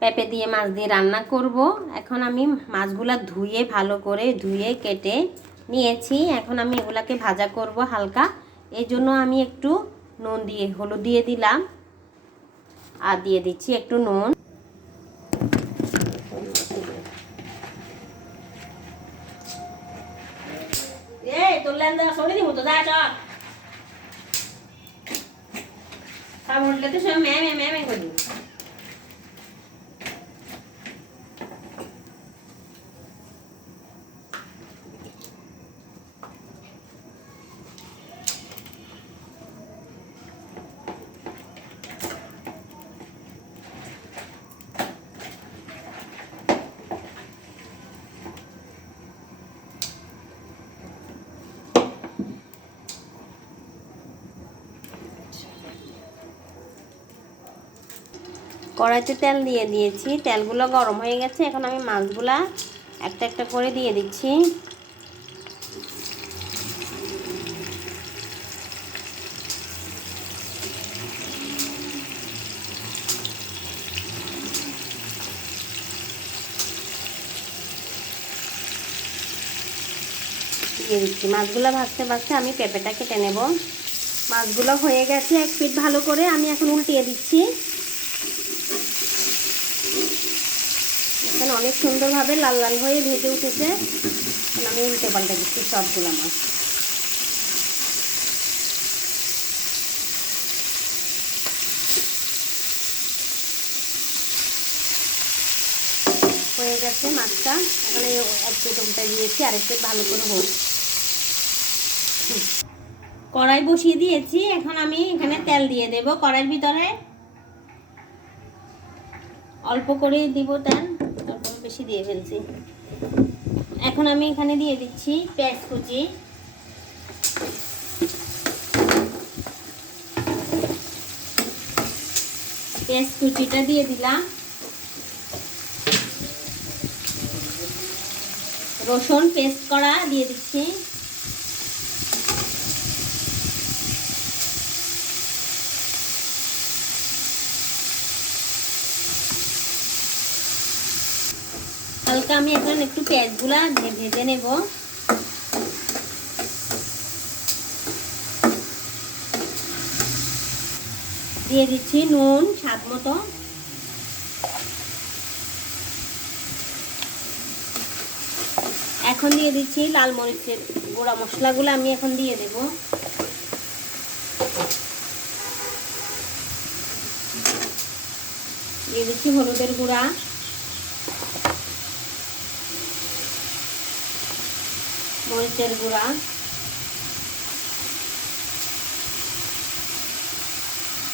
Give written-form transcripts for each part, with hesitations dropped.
পেঁপে দিয়ে মাছ দিয়ে রান্না করব। এখন আমি মাছগুলা ধুয়ে ভালো করে ধুয়ে কেটে নিয়েছি। এখন আমি এগুলাকে ভাজা করব হালকা। এই জন্য আমি একটু নুন দিয়ে হলুদ দিয়ে দিলাম আর দিয়ে দিচ্ছি একটু নুন। তোর লেন্দা সরে দিব তো, যা চল। সব উল্টে তো সব ম্যামে ম্যামে করি। কড়াইতে তেল দিয়ে দিয়েছি, তেলগুলো গরম হয়ে গেছে। এখন আমি মাছগুলা একটা একটা করে দিয়ে দিচ্ছি। দিয়ে দিচ্ছি মাছগুলো ভাজতে ভাজতে আমি পেঁপেটা কেটে নেব। মাছগুলো হয়ে গেছে এক পিঠ ভালো করে, আমি এখন উল্টিয়ে দিচ্ছি। এখন অনেক সুন্দরভাবে লাল লাল হয়ে ভেজে উঠেছে। আমি উল্টে পাল্টে দিচ্ছি সবগুলো মাছ। হয়ে গেছে মাছটা। এখন এক পিঠ উল্টে দিয়েছি, আরেক পিঠ ভালো করে হোক। কড়াই বসিয়ে দিয়েছি, এখন আমি এখানে তেল দিয়ে দেব কড়াইয়ের ভিতরে। অল্প করে দিব তেল, অল্প বেশি দিয়ে ফেলছি। এখন আমি এখানে দিয়ে দিচ্ছি পেঁয়াজ কুচি। পেঁয়াজ কুচিটা দিয়ে দিলাম। রসুন পেস্ট করা দিয়ে দিচ্ছি। হালকা আমি এখন একটু পেঁয়াজগুলা ভেজে নেব। দিয়ে দিচ্ছি নুন স্বাদ মতো। এখন দিয়ে দিচ্ছি লাল মরিচের গুঁড়া মশলাগুলো আমি এখন দিয়ে দেব। দিয়ে দিচ্ছি হলুদের গুঁড়া, মরিচের গুঁড়া,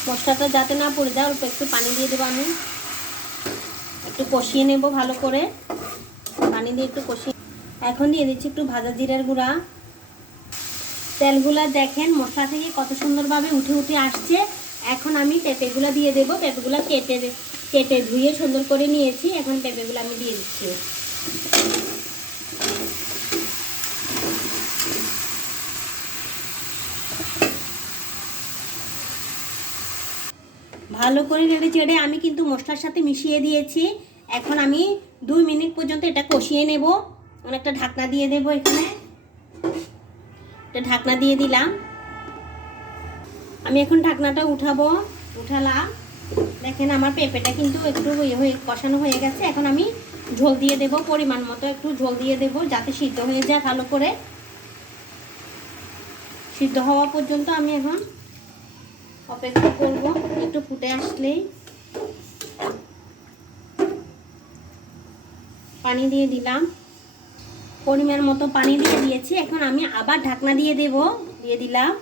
মশলাটা যাতে না পড়ে যায় অল্প একটু পানি দিয়ে দেবো। আমি একটু কষিয়ে নেব ভালো করে, পানি দিয়ে একটু কষিয়ে। এখন দিয়ে দিচ্ছি একটু ভাজা জিরার গুঁড়া। তেলগুলা দেখেন মশলা থেকে কত সুন্দরভাবে উঠে উঠে আসছে। এখন আমি পেঁপেগুলো দিয়ে দেব। পেঁপেগুলো কেটে ধুয়ে সুন্দর করে নিয়েছি। এখন পেঁপেগুলো আমি দিয়ে দিচ্ছি। ভালো করে নেড়ে চেড়ে আমি কিন্তু মশলার সাথে মিশিয়ে দিয়েছি। এখন আমি 2 মিনিট পর্যন্ত এটা কষিয়ে নেব। অনেকটা ঢাকনা দিয়ে দেব। এখানে একটা ঢাকনা দিয়ে দিলাম। আমি এখন ঢাকনাটা উঠালাম। দেখেন আমার পেঁপেটা কিন্তু একটু কষানো হয়ে গেছে। এখন আমি ঝোল দিয়ে দেব, পরিমাণ মতো একটু ঝোল দিয়ে দেব, যাতে সিদ্ধ হয়ে যায় ভালো করে। সিদ্ধ হওয়া পর্যন্ত আমি এখন অপেক্ষা করব। একটু ফুটে আসলেই পানি দিয়ে দিলাম। পরিমাণ মতো পানি দিয়ে দিয়েছি। এখন আমি আবার ঢাকনা দিয়ে দিলাম।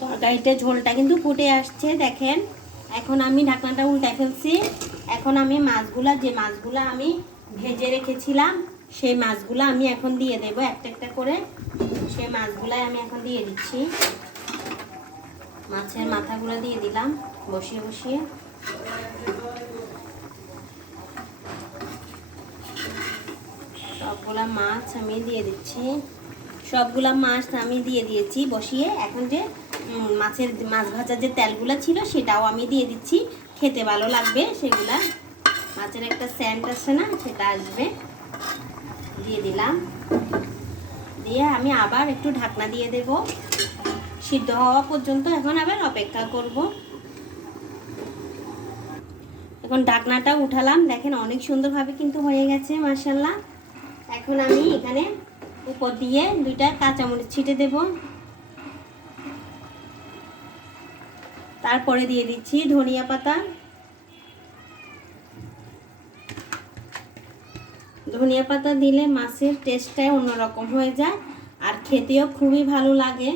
তরকারিতে ঝোলটা কিন্তু ফুটে আসছে দেখেন। এখন আমি ঢাকনাটা উল্টে ফেলছি। এখন আমি যে মাছগুলা আমি ভেজে রেখেছিলাম সেই মাছগুলো আমি এখন দিয়ে দেব একটা একটা করে। সেই মাছগুলাই আমি এখন দিয়ে দিচ্ছি। মাছের মাথাগুলো দিয়ে দিলাম বসিয়ে বসিয়ে। সবগুলা মাছ আমি দিয়ে দিয়েছি বসিয়ে। এখন যে মাছ ভাজার যে তেলগুলো ছিল সেটাও আমি দিয়ে দিচ্ছি। খেতে ভালো লাগবে সেগুলা। মাছের একটা স্যান্ড আছে না, সেটা আসবে। দিয়ে দিলাম, দিয়ে আমি আবার একটু ঢাকনা দিয়ে দেব সিদ্ধ হওয়া পর্যন্ত। এখন আবার অপেক্ষা করব। এখন ঢাকনাটা উঠালাম, দেখেন অনেক সুন্দরভাবে কিন্তু হয়ে গেছে মাশাআল্লাহ। এখন আমি এখানে উপর দিয়ে 2টা কাঁচামরিচ ছিটে দেব, তারপরে দিয়ে দিচ্ছি ধনিয়া পাতা। ধনিয়া পাতা দিলে মাছের টেস্টটাই অন্যরকম হয়ে যায় আর খেতেও খুবই ভালো লাগে।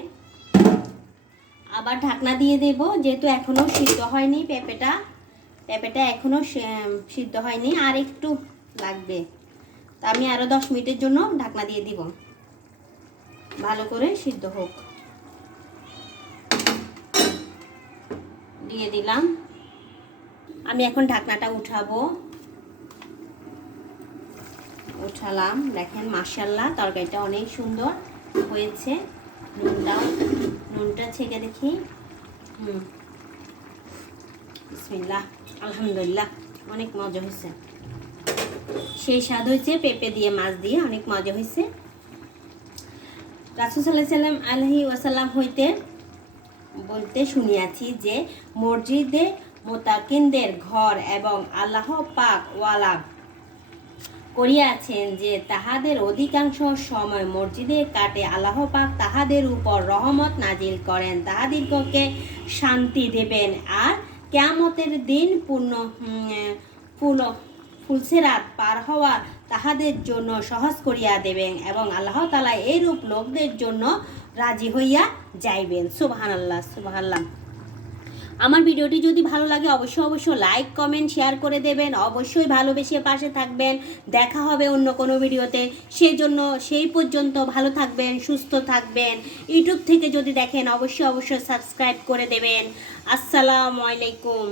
আবার ঢাকনা দিয়ে দেব, যেহেতু এখনও সিদ্ধ হয়নি পেঁপেটা এখনও সিদ্ধ হয়নি, আর একটু লাগবে। তা আমি আরও 10 মিনিটের জন্য ঢাকনা দিয়ে দিব, ভালো করে সিদ্ধ হোক। দিয়ে দিলাম, আমি এখন ঢাকনাটা উঠালাম। দেখেন মাশাআল্লাহ তরকারিটা অনেক সুন্দর হয়েছে। নুনটা ছেঁকে দেখি। বিসমিল্লাহ, আলহামদুলিল্লাহ, অনেক মজা হয়েছে। সেই স্বাদ হয়েছে, পেঁপে দিয়ে মাছ দিয়ে অনেক মজা হয়েছে। রাসূল সাল্লাল্লাহু আলাইহি ওয়াসাল্লাম হইতে বলতে শুনিয়াছি যে মসজিদে মুত্তাকিনদের ঘর এবং আল্লাহ পাক ওয়ালা করিয়াছেন যে তাহাদের অধিকাংশ সময় মসজিদে কাটে। আল্লাহ পাক তাহাদের উপর রহমত নাজিল করেন, তাহাদিগকে শান্তি দেবেন, আর কিয়ামতের দিন ফুলসেরাত পার হওয়া তাহাদের জন্য সহজ করিয়া দেবেন এবং আল্লাহ তাআলা এইরূপ লোকদের জন্য রাজি হইয়া যাইবেন। সুবহানাল্লাহ, সুবহানাল্লাহ। আমার ভিডিওটি যদি ভালো লাগে অবশ্যই লাইক কমেন্ট শেয়ার করে দেবেন, অবশ্যই ভালোবেসে পাশে থাকবেন। দেখা হবে অন্য কোনো ভিডিওতে, সেই পর্যন্ত ভালো থাকবেন, সুস্থ থাকবেন। ইউটিউব থেকে যদি দেখেন অবশ্যই সাবস্ক্রাইব করে দেবেন। আসসালামু আলাইকুম।